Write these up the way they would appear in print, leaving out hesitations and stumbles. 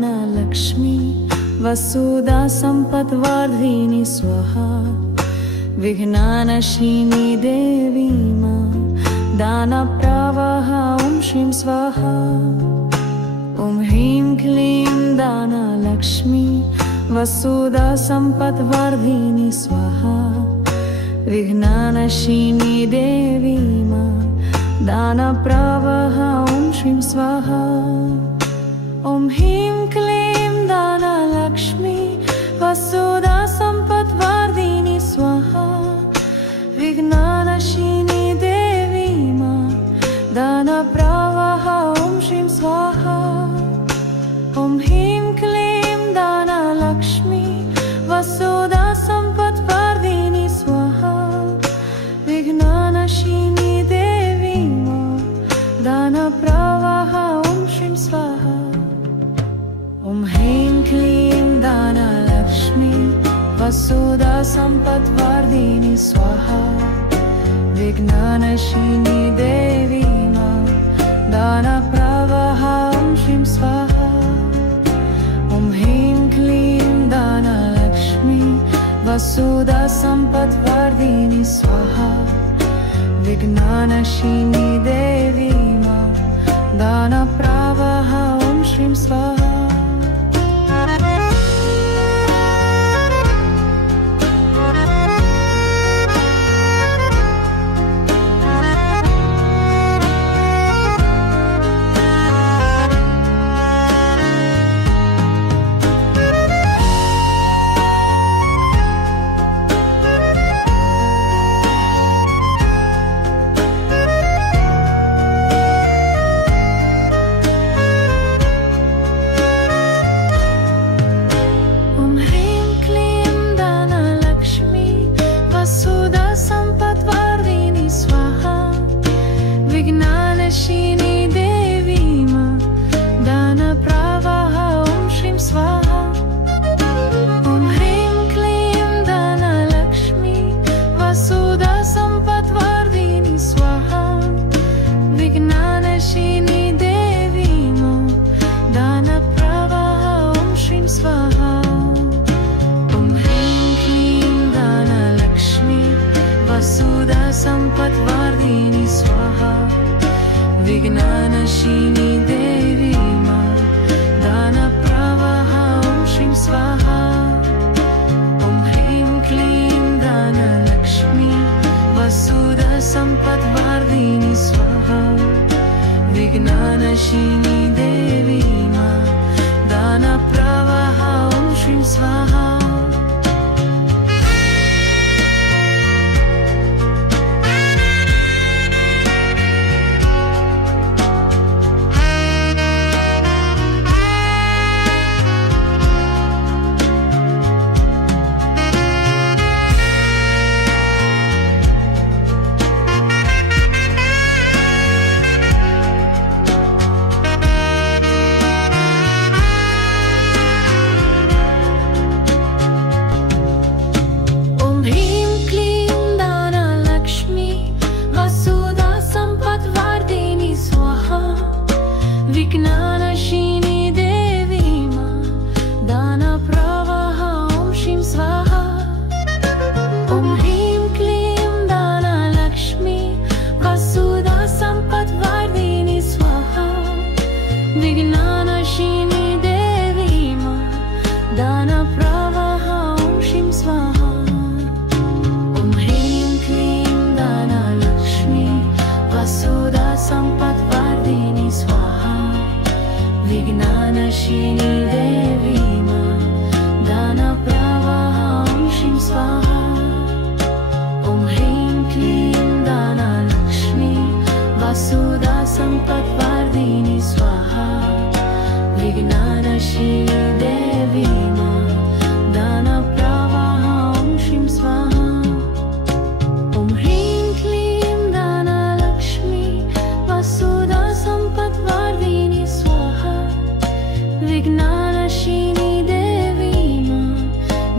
दानलक्ष्मी वसुधा सम्पद्वर्धिनी स्वाहा विघ्ननाशिनी देवी मां दानप्रवाह ॐ श्रीं स्वाहा ॐ ह्रीं क्लीं दानलक्ष्मी वसुधा सम्पद्वर्धिनी स्वाहा विघ्ननाशिनी देवी मां दानप्रवाह ॐ श्रीं स्वाहा ॐ ह्रीं क्लीं दानलक्ष्मी वसुधा सम्पद्वर्धिनी स्वाहा विघ्ननाशिनी देवी मां दानप्रवाह ॐ श्रीं स्वाहा ॐ ह्रीं क्लीं दानलक्ष्मी वसुधा सम्पद्वर्धिनी स्वाहा विघ्ननाशिनी देवी मां दानप्रवाह ॐ श्रीं स्वाहा ॐ ह्रीं क्लीं दानलक्ष्मी वसुधा सम्पद्वर्धिनी स्वाहा विघ्ननाशिनी देवी मां दानप्रवाह ॐ श्रीं स्वाहा ॐ ह्रीं क्लीं दानलक्ष्मी वसुधा सम्पद्वर्धिनी स्वाहा विघ्ननाशिनी देवी मां दानप्रवाह ॐ श्रीं स्वाहा सम्पद्वर्धिनी स्वाहा विघ्ननाशिनी देवी मां दानप्रवाह ॐ श्रीं स्वाहा ॐ ह्रीं क्लीं दानलक्ष्मी वसुधा सम्पद्वर्धिनी स्वाहा विघ्ननाशिनी देवी मां दानप्रवाह ॐ श्रीं स्वाहा विघ्ननाशिनी देवी मां दानप्रवाह ॐ श्रीं स्वाहा ॐ ह्रीं क्लीं दानलक्ष्मी वसुधा सम्पद्वर्धिनी स्वाहा विघ्ननाशिनी देवी मां दानप्रवाह ॐ श्रीं स्वाहा ॐ ह्रीं क्लीं दानलक्ष्मी वसुधा सम्पद्वर्धिनी स्वाहा विघ्ननाशिनी देवी मां दानप्रवाह ॐ श्रीं स्वाहा ॐ ह्रीं क्लीं दानलक्ष्मी वसुधा सम्पद्वर्धिनी स्वाहा विघ्ननाशिनी देवी मां दानप्रवाह ॐ श्रीं स्वाहा ॐ ह्रीं क्लीं दानलक्ष्मी वसुधा सम्पद्वर्धिनी स्वाहा विघ्ननाशिनी देवी मां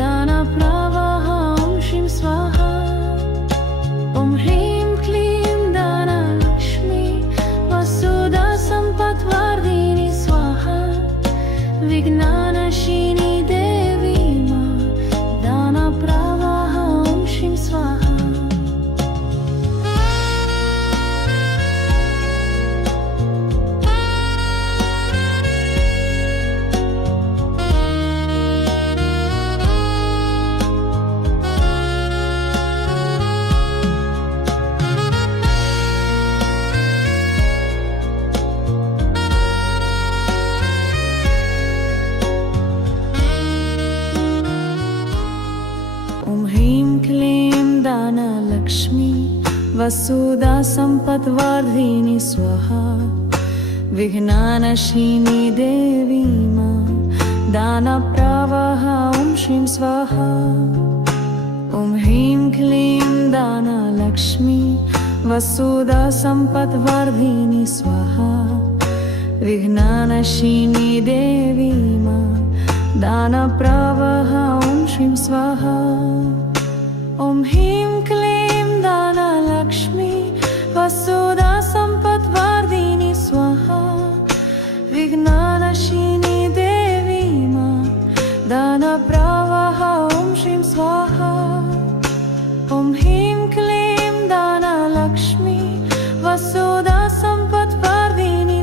दानप्रवाह ॐ श्रीं स्वाहा ॐ ह्रीं क्लीं दानलक्ष्मी वसुधा सम्पद्वर्धिनी स्वाहा वसुधा सम्पद्वर्धिनी स्वाहा विघ्नानशिनी देवी मां दानप्रवाह ॐ श्रीं स्वाहा ॐ ह्रीं क्लीं दानलक्ष्मी वसुधा सम्पद्वर्धिनी स्वाहा विघ्नानशिनी देवी मां दानप्रवाह ॐ श्रीं स्वाहा ॐ ह्रीं क्लीं दानलक्ष्मी वसुधा सम्पद्वर्धिनी स्वाहा विघ्नानशिनी देवी मां दानप्रवाह ॐ श्रीं स्वाहा ॐ ह्रीं क्लीं दानलक्ष्मी वसुधा सम्पद्वर्धिनी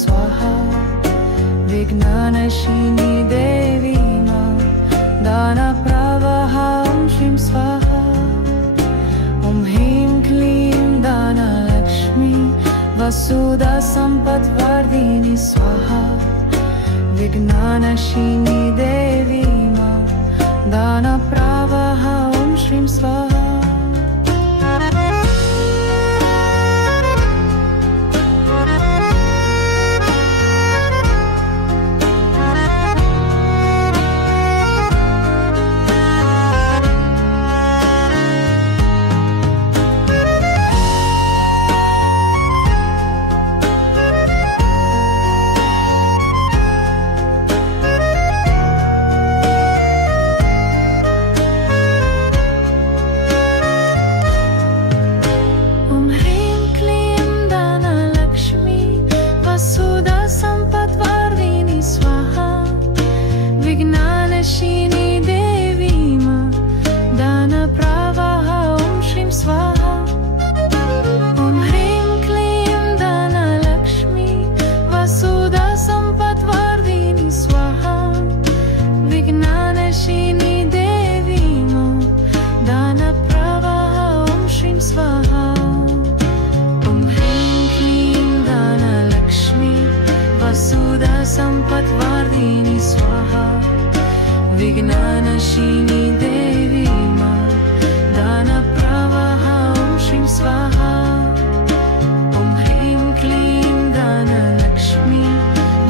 स्वाहा विघ्नानशिनी देवी मां दानप्रवाह ॐ श्रीं स्वाहा ॐ ह्रीं क्लीं दानलक्ष्मी वसुधा सम्पद्वर्धिनी स्वाहा विघ्नानशिनी देवी मां दानप्रवाह ॐ श्रीं स्वाहा ॐ ह्रीं क्लीं दानलक्ष्मी वसुधा सम्पद्वर्धिनी स्वाहा विघ्नानशिनी देवी मां दानप्रवाह ॐ श्रीं स्वाहा सम्पद्वर्धिनी स्वाहा विघ्नानशिनी देवी मां दानप्रवाह ॐ श्रीं स्वाहा ॐ ह्रीं क्लीं दानलक्ष्मी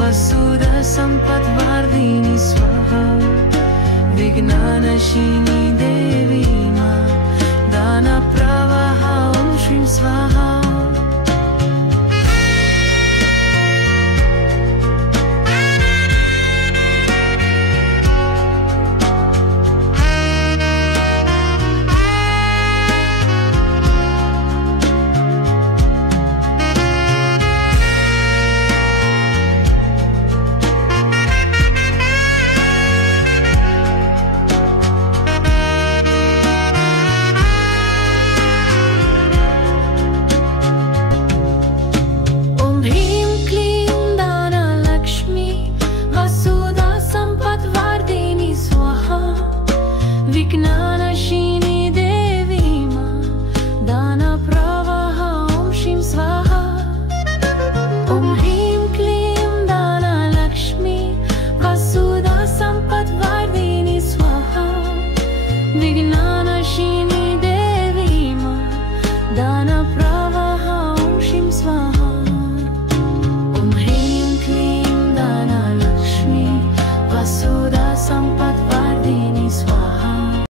वसुधा सम्पद्वर्धिनी स्वाहा विघ्नानशिनी